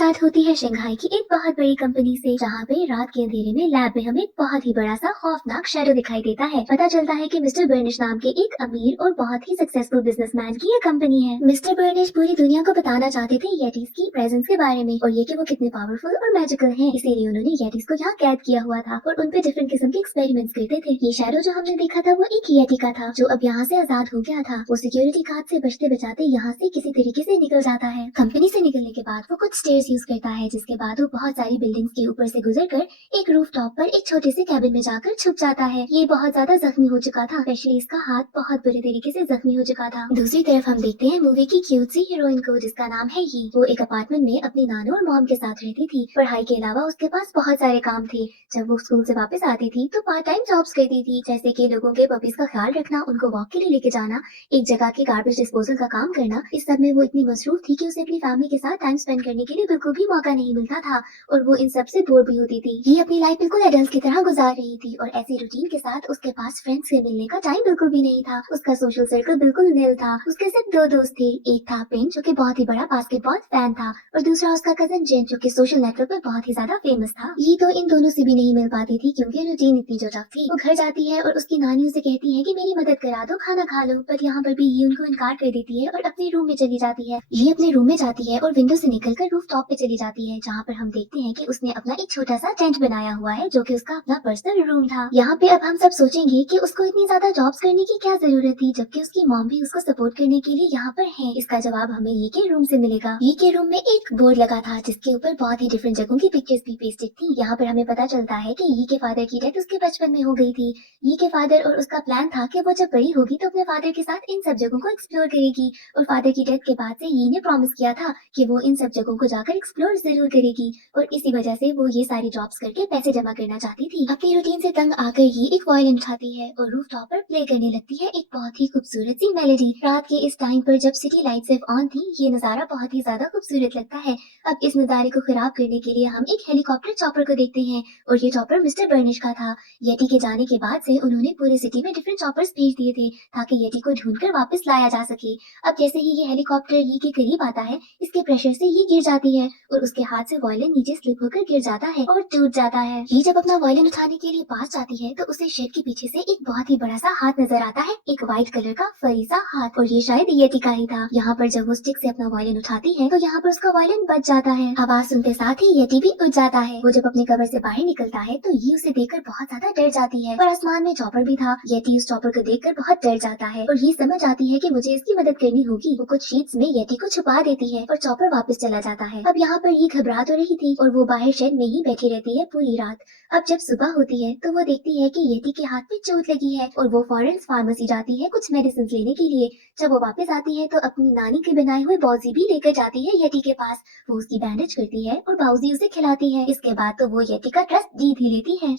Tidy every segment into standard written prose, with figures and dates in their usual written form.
Start होती है Shanghai की एक बहुत बड़ी कंपनी से, जहाँ पे रात के अंधेरे में लैब में हमें एक बहुत ही बड़ा सा खौफनाक शैडो दिखाई देता है। पता चलता है कि मिस्टर बर्निश नाम के एक अमीर और बहुत ही सक्सेसफुल बिजनेसमैन की ये कंपनी है। मिस्टर बर्निश पूरी दुनिया को बताना चाहते थे येटीज की प्रेजेंस के बारे में और ये कि वो कितने पावरफुल और मैजिकल हैं। इसीलिए उन्होंने येटीज को यहाँ कैद किया हुआ था और उनपे डिफरेंट किस्म के एक्सपेरिमेंट्स करते थे। ये शैडो जो हमने देखा था वो एक येटी का था, जो अब यहाँ से आजाद हो गया था। वो सिक्योरिटी गार्ड से बचते बचाते यहाँ से किसी तरीके से निकल जाता है। कंपनी से निकलने के बाद वो कुछ स्टेयर्स यूज करता है, जिसके बाद वो बहुत सारी बिल्डिंग्स के ऊपर से गुजरकर एक रूफ टॉप पर एक छोटे से कैबिन में जाकर छुप जाता है। ये बहुत ज्यादा जख्मी हो चुका था, स्पेशली इसका हाथ बहुत बुरे तरीके से जख्मी हो चुका था। दूसरी तरफ हम देखते हैं मूवी की क्यूट सी हीरोइन को, जिसका नाम है ये। वो एक अपार्टमेंट में अपनी नानू और मॉम के साथ रहती थी। पढ़ाई के अलावा उसके पास बहुत सारे काम थे। जब वो स्कूल से वापस आती थी तो पार्ट टाइम जॉब्स करती थी, जैसे कि लोगों के पपीज का ख्याल रखना, उनको वॉक के लिए लेके जाना, एक जगह के गार्बेज डिस्पोजल का काम करना। इस सब में वो इतनी मसरूफ थी कि उसे अपनी फैमिली के साथ टाइम स्पेंड करने के लिए बिल्कुल भी मौका नहीं मिलता था और वो इन सब से बोर भी होती थी। ये अपनी लाइफ बिल्कुल एडल्ट की तरह गुजार रही थी और ऐसी रूटीन के साथ उसके पास फ्रेंड्स से मिलने का टाइम बिल्कुल भी नहीं था। उसका सोशल सर्कल बिल्कुल नील था। उसके सिर्फ दो दोस्त थे, एक था पिन जो कि बहुत ही बड़ा बास्केटबॉल फैन था और दूसरा उसका कजन जेन जो कि सोशल नेटवर्क पर बहुत ही ज्यादा फेमस था। ये तो इन दोनों से भी नहीं मिल पाती थी क्योंकि रूटीन इतनी जो टफ थी। वो घर जाती है और उसकी नानी उसे कहती है कि मेरी मदद करा दो, खाना खा लो, पर यहाँ पर भी ये उनको इनकार कर देती है और अपने रूम में चली जाती है। ये अपने रूम में जाती है और विंडो से निकलकर रूफ टॉप पे चली जाती है, जहाँ पर हम देखते हैं कि उसने अपना एक छोटा सा टेंट बनाया हुआ है जो कि उसका अपना पर्सनल रूम था। यहाँ पे अब हम सब सोचेंगे कि उसको इतनी ज्यादा जॉब्स करने की क्या जरूरत थी, जबकि उसकी मॉम भी उसको सपोर्ट करने के लिए यहाँ पर है। इसका जवाब हमें ये के रूम से मिलेगा। ये के रूम में एक बोर्ड लगा था जिसके ऊपर बहुत ही डिफरेंट जगहों की पिक्चर्स भी पेस्टेड थी। यहाँ पर हमें पता चलता है कि ये के फादर की डेथ उसके बचपन में हो गई थी। ये के फादर और उसका प्लान था कि वो जब बड़ी होगी तो अपने फादर के साथ इन सब जगहों को एक्सप्लोर करेगी और फादर की डेथ के बाद से ये ने प्रॉमिस किया था कि वो इन सब जगहों को जाकर एक्सप्लोर जरूर करेगी और इसी वजह से वो ये सारी जॉब्स करके पैसे जमा करना चाहती थी। अपनी रूटीन से तंग आकर ये एक वायलिन उठाती है और रूफ टॉप पर प्ले करने लगती है एक बहुत ही खूबसूरत सी मेलोडी। रात के इस टाइम पर जब सिटी लाइट सिर्फ ऑन थी, ये नजारा बहुत ही ज्यादा खूबसूरत लगता है। अब इस नजारे को खराब करने के लिए हम एक हेलीकॉप्टर चॉपर को देखते हैं और ये चॉपर मिस्टर बर्निश का था। येटी के जाने के बाद से उन्होंने पूरे सिटी में डिफरेंट चॉपर्स भेज दिए थे ताकि येटी को ढूंढकर वापस लाया जा सके। अब जैसे ही ये हेलीकॉप्टर ये के करीब आता है, इसके प्रेशर से ये गिर जाती है और उसके हाथ से वायलिन नीचे स्लिप होकर गिर जाता है और टूट जाता है। ये जब अपना वायलिन उठाने के लिए पास जाती है तो उसे शेड के पीछे से एक बहुत ही बड़ा सा हाथ नजर आता है, एक व्हाइट कलर का फरी सा हाथ, और ये शायद येटी का ही था। यहाँ पर जब वो स्टिक से अपना वायलिन उठाती है तो यहाँ पर उसका वायलिन बच जाता है। आवाज सुनते साथ ही येटी भी उठ जाता है। वो जब अपने कवर से बाहर निकलता है तो ये उसे देखकर बहुत ज्यादा डर जाती है, पर आसमान में चॉपर भी था। येटी उस चॉपर को देखकर बहुत डर जाता है और ये समझ आती है कि मुझे इसकी मदद करनी होगी। वो कुछ शीट्स में येटी को छुपा देती है और चॉपर वापस चला जाता है। अब यहाँ पर ये घबरा तो रही थी और वो बाहर शेड में ही बैठी रहती है पूरी रात। अब जब सुबह होती है तो वो देखती है कि येटी के हाथ में चोट लगी है और वो फौरन फार्मेसी जाती है कुछ मेडिसिन लेने के लिए। जब वो वापस आती है तो अपनी नानी के बनाए हुए बाउजी भी लेकर जाती है येटी के पास। वो उसकी बैंडेज करती है और बाउजी उसे खिलाती है। इसके बाद तो वो येटी का ट्रस्ट जीत ही लेती है।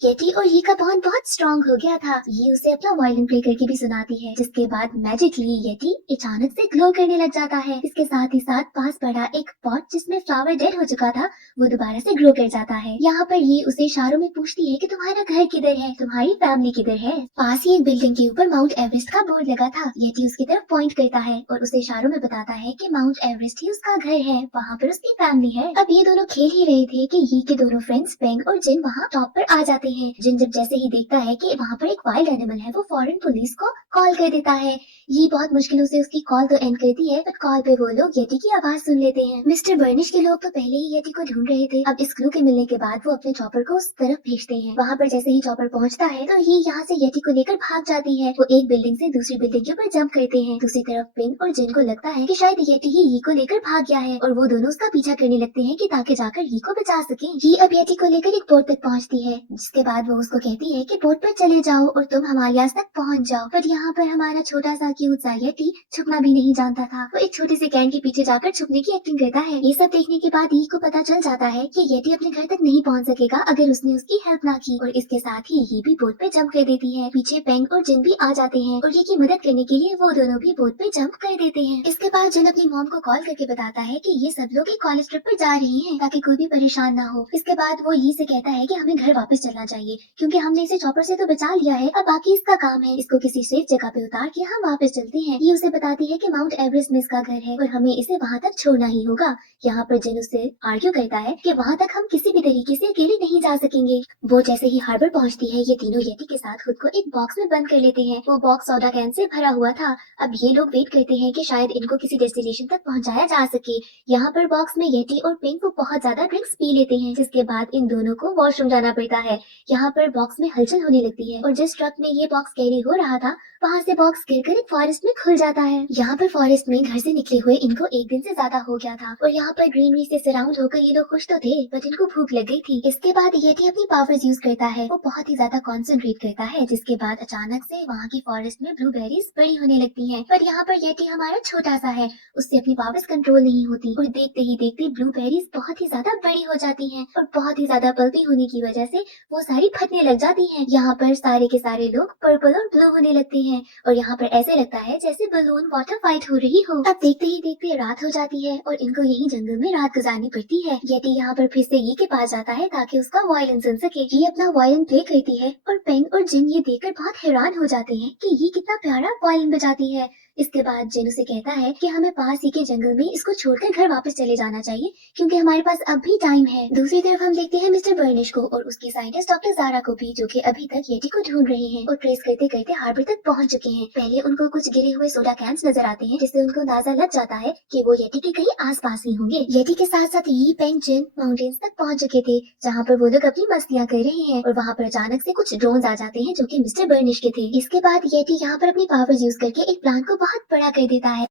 येटी और ये का बॉन्ड बहुत स्ट्रॉन्ग हो गया था। ये उसे अपना वायलिन प्ले करके भी सुनाती है, जिसके बाद मैजिकली येटी अचानक से ग्लो करने लग जाता है। इसके साथ ही साथ पास पड़ा एक पॉट जिसमें फ्लावर डेड हो चुका था, वो दोबारा से ग्रो कर जाता है। यहाँ पर ये उसे इशारों में पूछती है कि तुम्हारा घर किधर है, तुम्हारी फैमिली किधर है। पास ही एक बिल्डिंग के ऊपर माउंट एवरेस्ट का बोर्ड लगा था। येटी उसकी तरफ पॉइंट करता है और उसे इशारों में बताता है कि माउंट एवरेस्ट ही उसका घर है, वहाँ पर उसकी फैमिली है। अब ये दोनों खेल ही रहे थे कि ये के दोनों फ्रेंड्स पेंग और जिन वहाँ टॉप पर आ जाते हैं। जिन जब जैसे ही देखता है कि वहाँ पर एक वाइल्ड एनिमल है, वो फौरन पुलिस को कॉल कर देता है। ये बहुत मुश्किलों से उसकी कॉल तो एंड करती है, बट कॉल पे वो लोग येटी की आवाज सुन लेते हैं। मिस्टर बर्निश के लोग तो पहले ही येटी को ढूंढ रहे थे। अब इस क्लू के मिलने के बाद वो अपने चॉपर को उस तरफ भेजते हैं। वहाँ पर जैसे ही चॉपर पहुँचता है तो ये यहाँ से येटी को लेकर भाग जाती है। वो एक बिल्डिंग से दूसरी बिल्डिंग के ऊपर जंप करते हैं। दूसरी तरफ पिंक और जिन को लगता है कि शायद येटी ही ये को लेकर भाग गया है और वो दोनों उसका पीछा करने लगते हैं कि ताकि जाकर ये को बचा सके। ये अब येटी को लेकर एक बोट तक पहुँचती है, जिसके बाद वो उसको कहती है कि बोट पर चले जाओ और तुम हमारे आस तक पहुंच जाओ। पर यहाँ पर हमारा छोटा सा क्यूट सा येटी छुपना भी नहीं जानता था। वो एक छोटे से कैन के पीछे जाकर छुपने की एक्टिंग करता है। ये सब देखने के बाद ये को पता चल जाता है कि येटी अपने घर तक नहीं पहुंच सकेगा अगर उसने उसकी हेल्प ना की, और इसके साथ ही ये भी बोट पे जंप कर देती है। पीछे पेंग और जिन भी आ जाते हैं और ये की मदद करने के लिए वो दोनों भी बोट पे जंप कर देते हैं। इसके बाद जिन अपनी मॉम को कॉल करके बताता है कि ये सब लोग एक कॉलेज ट्रिप पर जा रहे हैं ताकि कोई भी परेशान ना हो। इसके बाद वो ये से कहता है कि हमें घर वापस चलना चाहिए क्योंकि हमने इसे चॉपर से तो बचा लिया है, अब बाकी इसका काम है इसको किसी सेफ जगह पे उतार के हम वापस वापस चलते हैं। ये उसे बताती है कि माउंट एवरेस्ट में इसका घर है और हमें इसे वहाँ तक छोड़ना ही होगा। यहाँ पर जिन उससे आर्ग्यू करता है कि वहाँ तक हम किसी भी तरीके से अकेले नहीं जा सकेंगे। वो जैसे ही हार्बर पहुँचती है, ये तीनों येटी के साथ खुद को एक बॉक्स में बंद कर लेते हैं। वो बॉक्स सोडा कैन से भरा हुआ था। अब ये लोग वेट करते हैं कि शायद इनको किसी डेस्टिनेशन तक पहुँचाया जा सके। यहाँ पर बॉक्स में येटी और पिंक वो बहुत ज्यादा ड्रिंक्स पी लेते हैं, जिसके बाद इन दोनों को वॉशरूम जाना पड़ता है। यहाँ पर बॉक्स में हलचल होने लगती है और जिस ट्रक में ये बॉक्स कैरी हो रहा था, वहाँ से बॉक्स गिरकर एक फॉरेस्ट में खुल जाता है। यहाँ पर फॉरेस्ट में घर से निकले हुए इनको एक दिन से ज्यादा हो गया था और यहाँ पर ग्रीनरी से सराउंड होकर ये लोग खुश तो थे, बट इनको भूख लग गई थी। इसके बाद येटी अपनी पावर्स यूज करता है। वो बहुत ही ज्यादा कॉन्सेंट्रेट करता है, जिसके बाद अचानक से वहाँ की फॉरेस्ट में ब्लूबेरीज बड़ी होने लगती है। पर यहाँ पर येटी हमारा छोटा सा है, उससे अपनी पावर्स कंट्रोल नहीं होती और देखते ही देखते ब्लूबेरीज बहुत ही ज्यादा बड़ी हो जाती है और बहुत ही ज्यादा पल्पी होने की वजह से वो सारी फटने लग जाती है। यहाँ पर सारे के सारे लोग पर्पल और ब्लू होने लगते हैं और यहाँ पर ऐसे लगता है जैसे बलून वाटर फाइट हो रही हो। अब देखते ही देखते रात हो जाती है और इनको यही जंगल में रात गुजारनी पड़ती है। येटी यहाँ पर फिर से ये के पास जाता है ताकि उसका वायलिन सुन सके। ये अपना वायलिन प्ले करती है और पेंग और जिन ये देखकर बहुत हैरान हो जाते हैं कि ये कितना प्यारा वायलिन बजाती है। इसके बाद जिन उसे कहता है कि हमें पास ही के जंगल में इसको छोड़कर घर वापस चले जाना चाहिए, क्योंकि हमारे पास अब भी टाइम है। दूसरी तरफ हम देखते हैं मिस्टर बर्निश को और उसकी साइंटिस्ट डॉक्टर ज़ारा को भी, जो कि अभी तक येटी को ढूंढ रहे हैं और ट्रेस करते करते हार्बर तक पहुंच चुके हैं। पहले उनको कुछ गिरे हुए सोडा कैंस नजर आते हैं, जिससे उनको अंदाजा लग जाता है कि वो येटी के कहीं आसपास ही होंगे। येटी के साथ साथ यी, पेंग, जिन माउंटेन्स तक पहुंच चुके थे, जहाँ पर वो लोग अपनी मस्तियां कर रहे हैं और वहाँ पर अचानक से कुछ ड्रोन्स आ जाते हैं जो कि मिस्टर बर्निश के थे। इसके बाद येटी यहाँ पर अपनी पावर्स यूज करके एक प्लान को बहुत बड़ा कर देता है,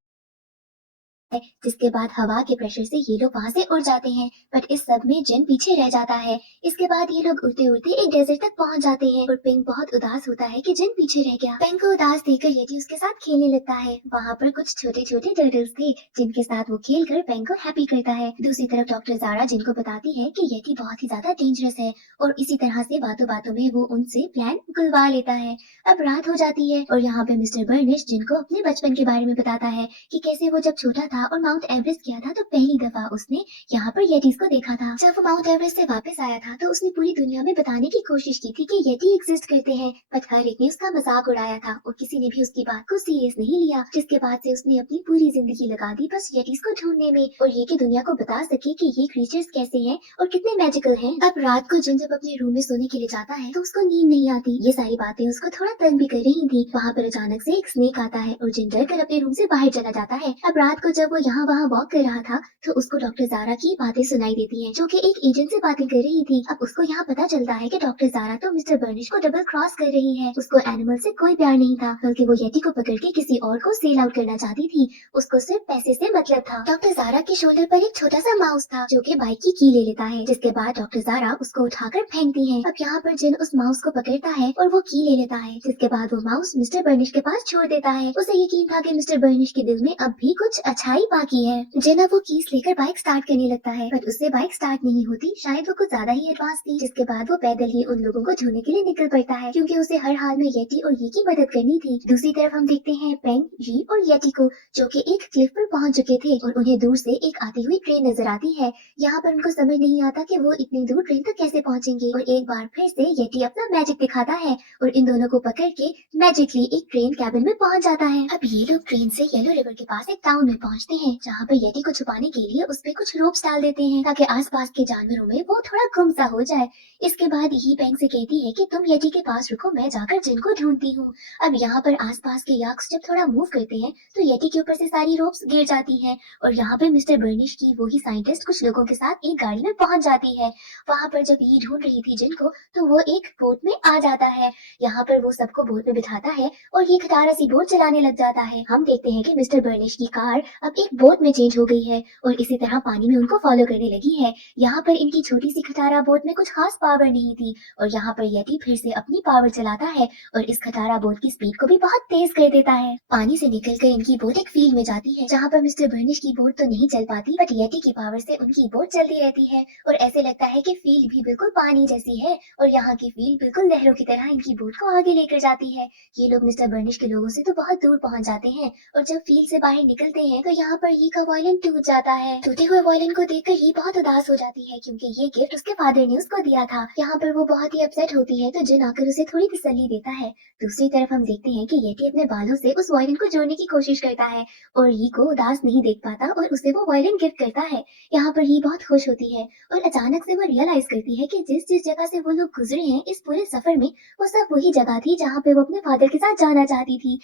जिसके बाद हवा के प्रेशर से ये लोग वहाँ से उड़ जाते हैं। बट इस सब में जिन पीछे रह जाता है। इसके बाद ये लोग उड़ते उड़ते एक डेजर्ट तक पहुँच जाते हैं और पिंक बहुत उदास होता है कि जिन पीछे रह गया। पिंक को उदास देखकर येटी उसके साथ खेलने लगता है। वहाँ पर कुछ छोटे छोटे टर्टल्स थे, जिनके साथ वो खेल कर पिंक को हैप्पी करता है। दूसरी तरफ डॉक्टर ज़ारा जिनको बताती है कि येटी बहुत ही ज्यादा डेंजरस है और इसी तरह से बातों बातों में वो उनसे प्लान उगलवा लेता है। अब रात हो जाती है और यहाँ पे मिस्टर बर्निश जिनको अपने बचपन के बारे में बताता है कि कैसे वो जब छोटा था और माउंट एवरेस्ट किया था तो पहली दफा उसने यहाँ पर येटीज को देखा था। जब वो माउंट एवरेस्ट से वापस आया था तो उसने पूरी दुनिया में बताने की कोशिश की थी कि येटी एग्जिस्ट करते हैं, बट हर एक ने उसका मजाक उड़ाया था और किसी ने भी उसकी बात को सीरियस नहीं लिया। जिसके बाद से उसने अपनी पूरी जिंदगी लगा दी बस येटीज को ढूंढने में और ये की दुनिया को बता सके कि ये क्रीचर्स कैसे हैं और कितने मैजिकल हैं। अब रात को जिन जब अपने रूम में सोने के लिए जाता है तो उसको नींद नहीं आती। ये सारी बातें उसको थोड़ा तंग भी कर रही थी। वहाँ पर अचानक से एक स्नेक आता है और जिन डर कर अपने रूम से बाहर चला जाता है। अब रात को जब वो यहाँ वहाँ वॉक कर रहा था तो उसको डॉक्टर ज़ारा की बातें सुनाई देती हैं, जो कि एक एजेंट से बातें कर रही थी। अब उसको यहाँ पता चलता है कि डॉक्टर ज़ारा तो मिस्टर बर्निश को डबल क्रॉस कर रही है। उसको एनिमल से कोई प्यार नहीं था, बल्कि वो येटी को पकड़ के किसी और को सेल आउट करना चाहती थी। उसको सिर्फ पैसे से मतलब था। डॉक्टर ज़ारा के शोल्डर पर एक छोटा सा माउस था, जो कि बाइक की ले लेता है। जिसके बाद डॉक्टर ज़ारा उसको उठाकर फेंकती है। अब यहाँ पर जिन उस माउस को पकड़ता है और वो की ले लेता है। जिसके बाद वो माउस मिस्टर बर्निश के पास छोड़ देता है। उसे यकीन था कि मिस्टर बर्निश के दिल में अब भी कुछ अच्छाई बाकी है। जिन अब वो कीस लेकर बाइक स्टार्ट करने लगता है, पर उससे बाइक स्टार्ट नहीं होती। शायद वो कुछ ज्यादा ही एडवांस थी। जिसके बाद वो पैदल ही उन लोगों को ढूंढने के लिए निकल पड़ता है, क्योंकि उसे हर हाल में येटी और ये की मदद करनी थी। दूसरी तरफ हम देखते हैं पेंग, जी और येटी को, जो कि एक क्लिफ पर पहुंच चुके थे और उन्हें दूर से एक आती हुई ट्रेन नजर आती है। यहाँ पर उनको समझ नहीं आता कि वो इतनी दूर ट्रेन तक कैसे पहुंचेंगे और एक बार फिर से येटी अपना मैजिक दिखाता है और इन दोनों को पकड़ के मैजिकली एक ट्रेन कैबिन में पहुंच जाता है। अब ये लोग ट्रेन से येलो रिवर के पास एक टाउन में पहुंचते हैं, जहाँ पर येटी को छुपाने के लिए उस पे कुछ रोप्स डाल देते हैं ताकि आसपास के जानवरों में वो थोड़ा गुम सा हो जाए। इसके बाद ही पेंग से कहती है कि तुम येटी के पास रुको, मैं जाकर जिनको ढूंढती हूँ। अब यहाँ पर आसपास के याक्स जब थोड़ा मूव करते हैं तो येटी के ऊपर से सारी रोप्स गिर जाती हैं और यहाँ पर मिस्टर बर्निश की वही साइंटिस्ट कुछ लोगों के साथ एक गाड़ी में पहुंच जाती है। वहाँ पर जब ये ढूंढ रही थी जिनको, तो वो एक बोट में आ जाता है। यहाँ पर वो सबको बोट में बिठाता है और ये खटारा सी बोट चलाने लग जाता है। हम देखते हैं कि मिस्टर बर्निश की कार अब एक बोट में चेंज हो गई है और इसी तरह पानी में उनको फॉलो करने लगी है। यहाँ पर इनकी छोटी सी खटारा बोट में कुछ खास पावर नहीं थी और यहाँ पर येटी फिर से अपनी पावर चलाता है और इस खटारा बोट की स्पीड को भी बहुत तेज कर देता है। पानी से निकलकर इनकी बोट एक फील्ड में जाती है, जहाँ पर मिस्टर बर्निश की बोट तो नहीं चल पाती, बट येटी की पावर से उनकी बोट चलती रहती है और ऐसे लगता है कि फील्ड भी बिल्कुल पानी जैसी है और यहाँ की फील्ड बिल्कुल लहरों की तरह इनकी बोट को आगे लेकर जाती है। ये लोग मिस्टर बर्निश के लोगों से तो बहुत दूर पहुंच जाते हैं और जब फील्ड से बाहर निकलते हैं तो यहाँ पर ये का वायलिन टूट जाता है। टूटे हुए वायलिन को देखकर ये बहुत उदास हो जाती है क्योंकि ये गिफ्ट उसके फादर ने उसको दिया था। यहाँ पर वो बहुत ही अपसेट होती है तो जिन आकर उसे थोड़ी तसल्ली देता है। दूसरी तरफ हम देखते हैं कि येटी अपने बालों से उस वायलिन को जोड़ने की कोशिश करता है और ये को उदास नहीं देख पाता और उसे वो वायलिन गिफ्ट करता है। यहाँ पर ये बहुत खुश होती है और अचानक से वो रियलाइज करती है कि जिस जिस जगह से वो लोग गुजरे हैं इस पूरे सफर में, वो सब वही जगह थी जहाँ पे वो अपने फादर के साथ जाना चाहती थी।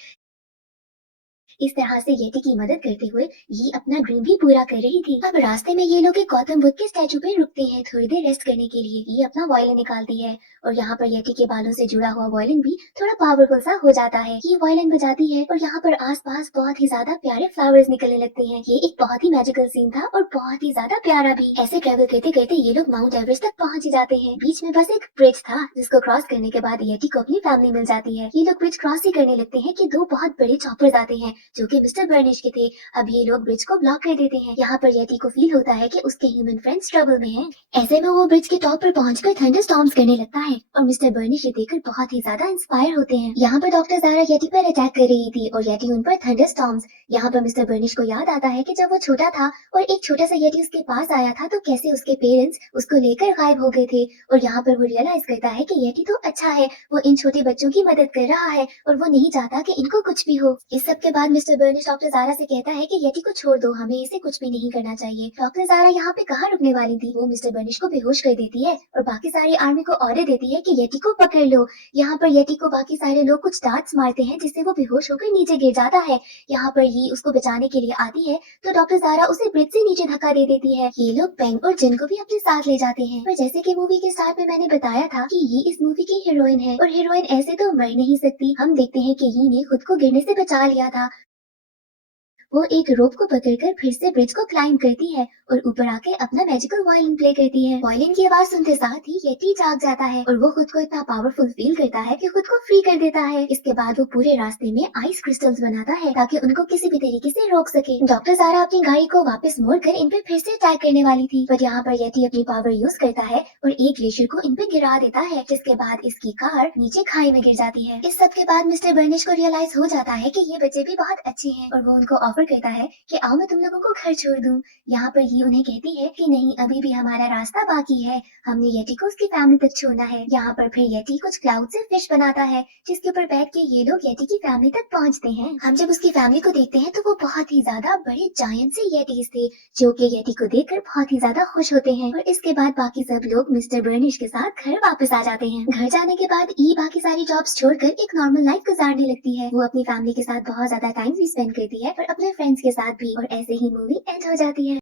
इस तरह से येटी की मदद करते हुए ये अपना ड्रीम भी पूरा कर रही थी। अब रास्ते में ये लोग एक गौतम बुद्ध के स्टैचू पे रुकते हैं थोड़ी देर रेस्ट करने के लिए। ये अपना वायलिन निकालती है और यहाँ पर येटी के बालों से जुड़ा हुआ वायलिन भी थोड़ा पावरफुल सा हो जाता है। ये वायलिन बजाती है और यहाँ पर आसपास बहुत ही ज्यादा प्यारे फ्लावर्स निकलने लगते हैं। ये एक बहुत ही मैजिकल सीन था और बहुत ही ज्यादा प्यारा भी। ऐसे ट्रेवल करते करते ये लोग माउंट एवरेस्ट तक पहुँच ही जाते हैं। बीच में बस एक ब्रिज था जिसको क्रॉस करने के बाद येटी को अपनी फैमिली मिल जाती है। ये लोग ब्रिज क्रॉस ही करने लगते हैं कि दो बहुत बड़े चॉपर्स आते हैं जो कि मिस्टर बर्निश के थे। अब ये लोग ब्रिज को ब्लॉक कर देते हैं। यहाँ पर येटी को फील होता है कि उसके ह्यूमन फ्रेंड्स ट्रबल में हैं। ऐसे में वो ब्रिज के टॉप पर पहुंचकर थंडरस्टॉर्म्स करने लगता है और मिस्टर बर्निश ये देखकर बहुत ही ज्यादा इंस्पायर होते हैं। यहाँ पर डॉक्टर ज़ारा येटी पर अटैक कर रही थी और येटी उन पर थंडरस्टॉर्म्स। यहाँ पर मिस्टर बर्निश को याद आता है कि जब वो छोटा था और एक छोटा सा येटी उसके पास आया था तो कैसे उसके पेरेंट्स उसको लेकर गायब हो गए थे। और यहाँ पर वो रियलाइज करता है कि येटी तो अच्छा है, वो इन छोटे बच्चों की मदद कर रहा है और वो नहीं चाहता कि इनको कुछ भी हो। इस सब के बाद मिस्टर बर्निश डॉक्टर ज़ारा से कहता है कि येटी को छोड़ दो, हमें इसे कुछ भी नहीं करना चाहिए। डॉक्टर ज़ारा यहाँ पे कहाँ रुकने वाली थी, वो मिस्टर बर्निश को बेहोश कर देती है और बाकी सारी आर्मी को ऑर्डर देती है कि येटी को पकड़ लो। यहाँ पर येटी को बाकी सारे लोग कुछ डांट्स मारते हैं जिससे वो बेहोश होकर नीचे गिर जाता है। यहाँ पर ये उसको बचाने के लिए आती है तो डॉक्टर ज़ारा उसे ब्रिज से नीचे धक्का दे देती है। ये लोग पेंग और जिन को भी अपने साथ ले जाते हैं। पर जैसे कि मूवी के स्टार्ट में मैंने बताया था कि ये इस मूवी की हीरोइन है और हीरोइन ऐसे तो मर नहीं सकती। हम देखते हैं कि ये ने खुद को गिरने से बचा लिया था। वो एक रोप को पकड़कर फिर से ब्रिज को क्लाइंब करती है और ऊपर आके अपना मैजिकल वायलिन प्ले करती है। वायलिन की आवाज सुनते साथ ही येटी जाग जाता है और वो खुद को इतना पावरफुल फील करता है कि खुद को फ्री कर देता है। इसके बाद वो पूरे रास्ते में आइस क्रिस्टल्स बनाता है ताकि उनको किसी भी तरीके से रोक सके। डॉक्टर ज़ारा अपनी गाड़ी को वापस मोड़कर इन पे फिर से अटैक करने वाली थी, पर यहाँ पर येटी अपनी पावर यूज करता है और एक ग्लेशियर को इन पे गिरा देता है, जिसके बाद इसकी कार नीचे खाई में गिर जाती है। इस सब के बाद मिस्टर बर्निश को रियलाइज हो जाता है कि ये बच्चे भी बहुत अच्छे हैं और वो उनको ऑफर करता है कि आओ मैं तुम लोगों को घर छोड़ दूं। यहाँ पर ये उन्हें कहती है कि नहीं, अभी भी हमारा रास्ता बाकी है, हमने येटी को उसकी फैमिली तक छोड़ना है। यहाँ पर फिर येटी कुछ क्लाउड से फिश बनाता है जिसके ऊपर बैठ के ये लोग येटी की फैमिली तक पहुँचते हैं। हम जब उसकी फैमिली को देखते हैं तो वो बहुत ही ज्यादा बड़े जायंट से येटीज थे जो कि येटी को देखकर बहुत ही ज्यादा खुश होते हैं। और इसके बाद बाकी सब लोग मिस्टर बर्निश के साथ घर वापस आ जाते हैं। घर जाने के बाद ये बाकी सारी जॉब्स छोड़कर एक नॉर्मल लाइफ गुजारने लगती है। वो अपनी फैमिली के साथ बहुत ज्यादा टाइम भी स्पेंड करती है और अपने फ्रेंड्स के साथ भी। और ऐसे ही मूवी एंड हो जाती है।